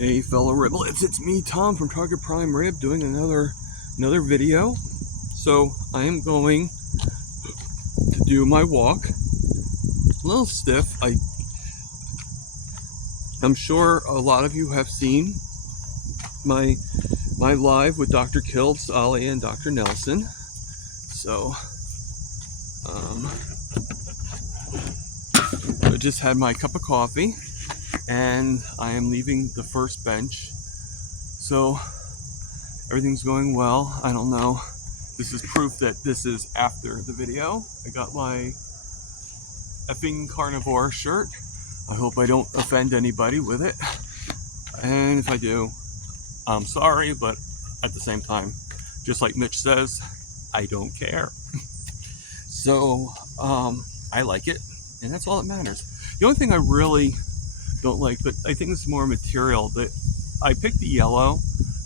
Hey fellow Riblets, it's me Tom from Target Prime Rib doing another video. So I am going to do my walk. A little stiff. I'm sure a lot of you have seen my live with Dr. Kiltz, Ali, and Dr. Nelson. So I just had my cup of coffee and I am leaving the first bench. So everything's going well. I don't know. This is proof that this is after the video. I got my effing carnivore shirt. I hope I don't offend anybody with it. And if I do, I'm sorry, but at the same time, just like Mitch says, I don't care. So I like it, and that's all that matters. The only thing I really don't like, but I think it's more material, that I picked the yellow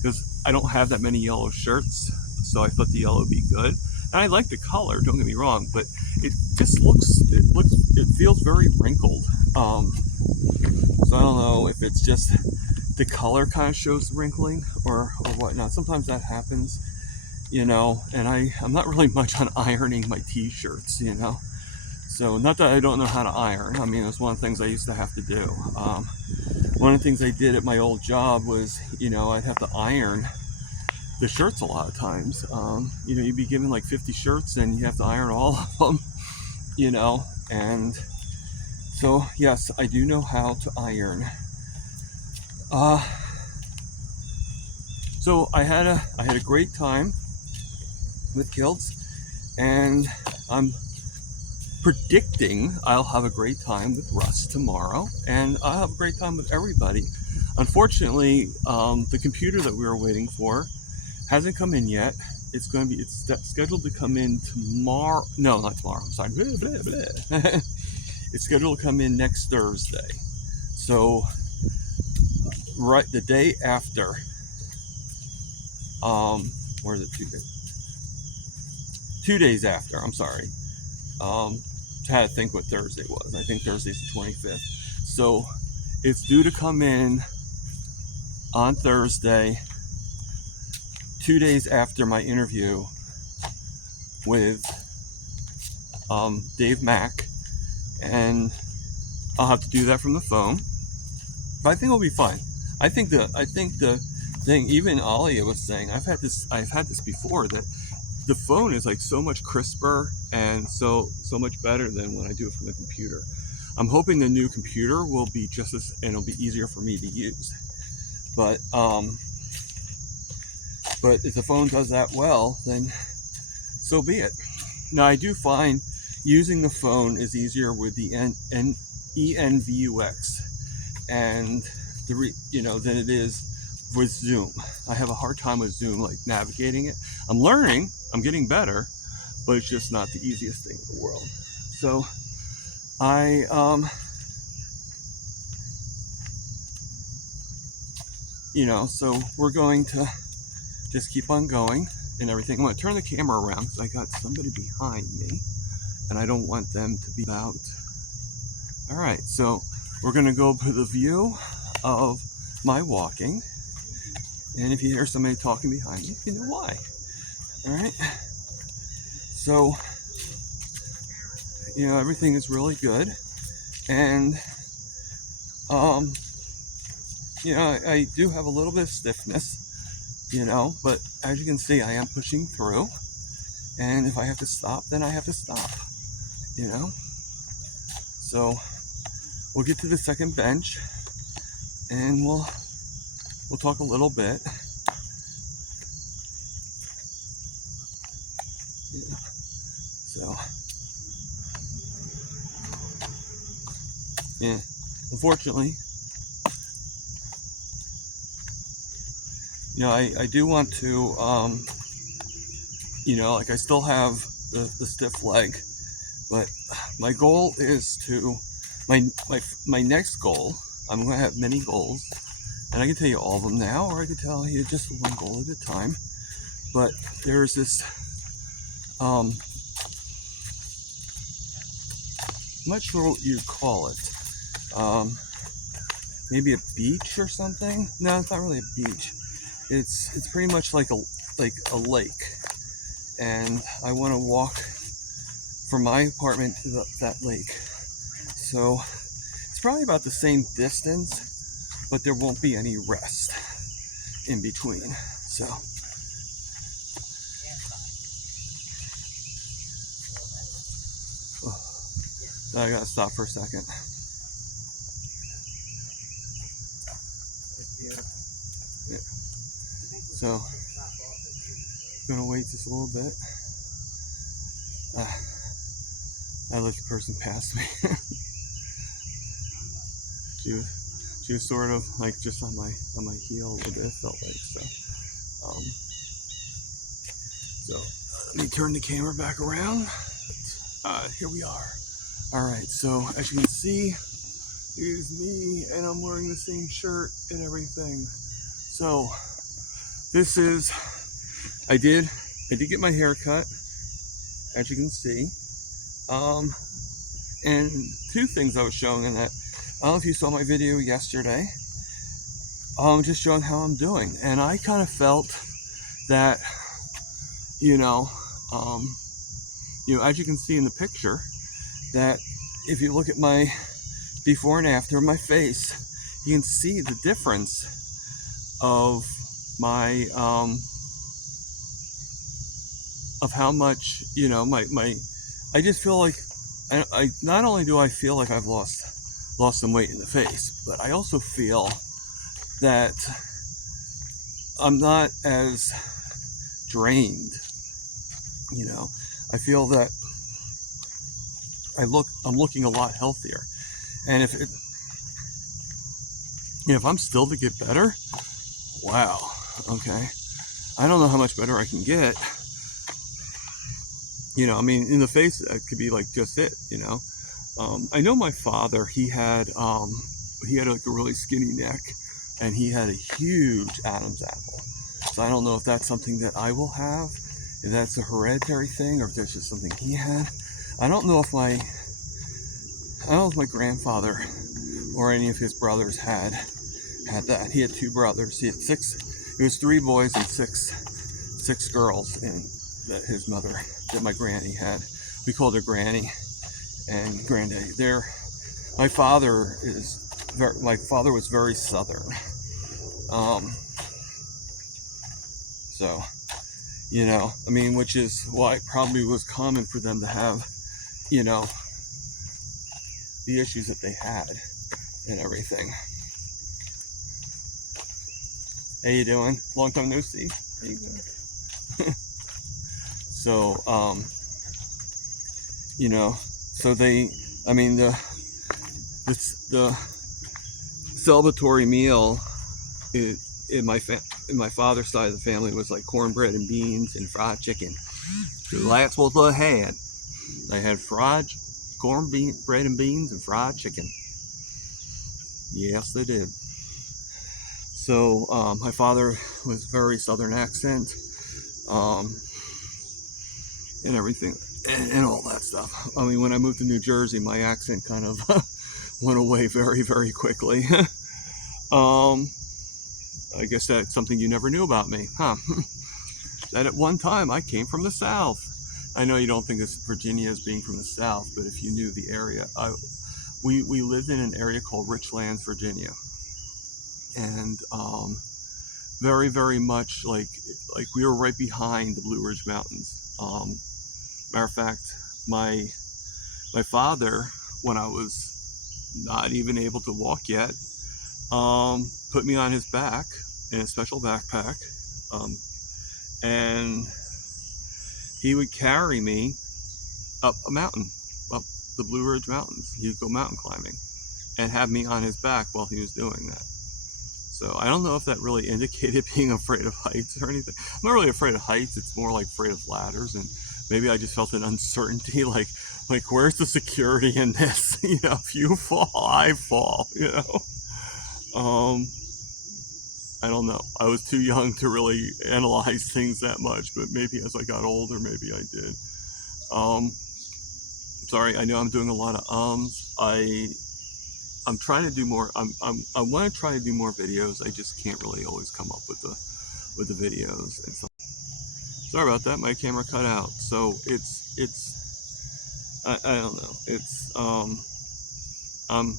because I don't have that many yellow shirts, so I thought the yellow would be good. And I like the color, don't get me wrong, but it just it feels very wrinkled. So I don't know if it's just the color kind of shows the wrinkling or whatnot. Sometimes that happens, you know, and I'm not really much on ironing my t-shirts, you know. So not that I don't know how to iron. I mean, it's one of the things I used to have to do. One of the things I did at my old job was, you know, I'd have to iron the shirts a lot of times. You know, you'd be given like 50 shirts and you have to iron all of them, you know. And so yes, I do know how to iron. So I had a great time with Kiltz, and I'm predicting I'll have a great time with Russ tomorrow, and I'll have a great time with everybody. Unfortunately, the computer that we were waiting for hasn't come in yet. It's scheduled to come in tomorrow. No, not tomorrow. I'm sorry. Blah, blah, blah. It's scheduled to come in next Thursday. So right the day after. Where is it? 2 days? 2 days after. I'm sorry. Had to think what Thursday was. I think Thursday's the 25th. So it's due to come in on Thursday, 2 days after my interview with Dave Mack, and I'll have to do that from the phone. But I think it'll be fine. I think the thing, even Ali was saying, I've had this before, that the phone is like so much crisper and so much better than when I do it from the computer. I'm hoping the new computer will be just as, and it'll be easier for me to use. But if the phone does that well, then so be it. Now I do find using the phone is easier with the ENVUX and than it is with Zoom. I have a hard time with Zoom, like navigating it. I'm learning, I'm getting better, but it's just not the easiest thing in the world. So so we're going to just keep on going and everything. I'm going to turn the camera around because I got somebody behind me and I don't want them to be out. All right, so we're going to go to the view of my walking. And if you hear somebody talking behind me, you know why. All right. So, everything is really good. And, I do have a little bit of stiffness, but as you can see, I am pushing through. And if I have to stop, then I have to stop, So, we'll get to the second bench and we'll talk a little bit. Yeah. So, yeah, unfortunately, I do want to, like I still have the stiff leg, but my goal is to, my next goal, I'm going to have many goals, and I can tell you all of them now, or I can tell you just one goal at a time. But there's this, I'm not sure what you call it. maybe a beach or something. No, it's not really a beach. It's pretty much like a lake, and I want to walk from my apartment to that lake. So it's probably about the same distance, but there won't be any rest in between. So I gotta stop for a second. Yeah. So I'm gonna wait just a little bit. I let the person pass me. she was sort of like just on my heel a little bit, it felt like. So let me turn the camera back around. Here we are. All right, so as you can see, here's me, and I'm wearing the same shirt and everything. So this is, I did get my hair cut, as you can see. And two things I was showing in that. I don't know if you saw my video yesterday. Just showing how I'm doing, and I kind of felt that, as you can see in the picture, that if you look at my before and after my face, you can see the difference of my of how much I just feel like I not only do I feel like I've lost some weight in the face, but I also feel that I'm not as drained. I feel that I'm looking a lot healthier, and if I'm still to get better, wow, okay, I don't know how much better I can get. I mean, in the face, it could be like just it. I know my father. He had like a really skinny neck, and he had a huge Adam's apple. So I don't know if that's something that I will have, if that's a hereditary thing, or if that's just something he had. I don't know if my grandfather or any of his brothers had that. He had two brothers. He had six. It was 3 boys and six girls, and that his mother, that my granny had. We called her Granny and Granddaddy. My father was very Southern. So, I mean, which is why it probably was common for them to have, the issues that they had and everything. How you doing? Long time no see. How you doing? So, so the celebratory meal in my father's side of the family was like cornbread and beans and fried chicken. So that's what they had. They had bread and beans and fried chicken. Yes, they did. So my father was very Southern accent, and everything, and all that stuff. I mean, when I moved to New Jersey, my accent kind of went away very, very quickly. I guess that's something you never knew about me, huh? That at one time I came from the South. I know you don't think of Virginia as being from the South, but if you knew the area, we lived in an area called Richlands, Virginia, and very, very much like we were right behind the Blue Ridge Mountains. Matter of fact, my father, when I was not even able to walk yet, put me on his back in a special backpack, and he would carry me up a mountain, up the Blue Ridge Mountains. He would go mountain climbing and have me on his back while he was doing that. So I don't know if that really indicated being afraid of heights or anything. I'm not really afraid of heights. It's more like afraid of ladders, and maybe I just felt an uncertainty, like where's the security in this? If you fall, I fall. I don't know. I was too young to really analyze things that much, but maybe as I got older, maybe I did. Sorry, I know I'm doing a lot of ums. I'm trying to do more. I want to try to do more videos. I just can't really always come up with the videos and stuff. Sorry about that. My camera cut out. So I don't know. Um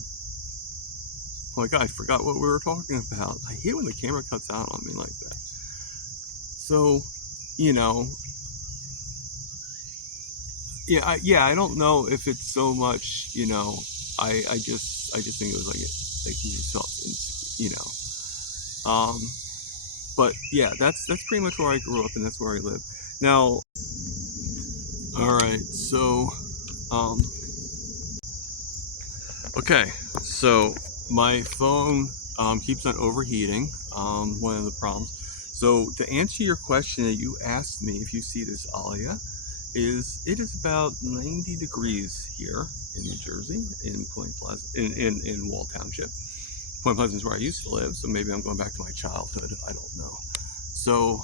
oh my god, I forgot what we were talking about. I hate when the camera cuts out on me like that. So, you know, yeah, I don't know if it's so much, you know, I just think it was like he just felt, you know, but yeah, that's pretty much where I grew up and that's where I live now. All right, so okay, so my phone keeps on overheating. One of the problems. So to answer your question that you asked me, if you see this Alia, it is about 90 degrees here in New Jersey, in Point Pleasant, in Wall Township. Point Pleasant is where I used to live, so maybe I'm going back to my childhood. I don't know. So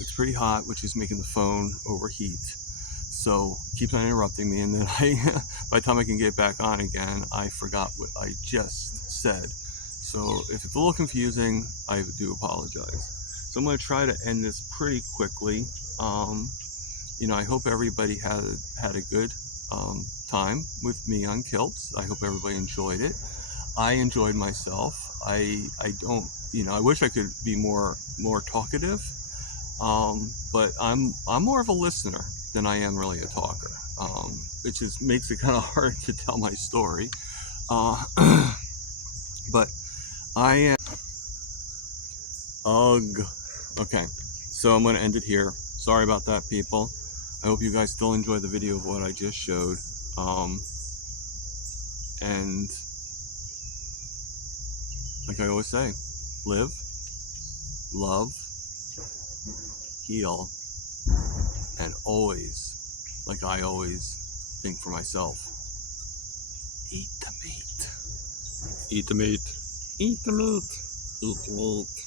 it's pretty hot, which is making the phone overheat. So it keeps on interrupting me, and then by the time I can get back on again, I forgot what I just said. So if it's a little confusing, I do apologize. So I'm going to try to end this pretty quickly. You know, I hope everybody had a good time with me on Kilts. I hope everybody enjoyed it. I enjoyed myself. I don't, you know, I wish I could be more talkative, but I'm more of a listener than I am really a talker. It just makes it kind of hard to tell my story. But I am. Ugh. Okay, so I'm going to end it here. Sorry about that, people. I hope you guys still enjoy the video of what I just showed. And like I always say, live, love, heal, and always, like I always think for myself, eat the meat. Eat the meat. Eat the meat. Eat the meat.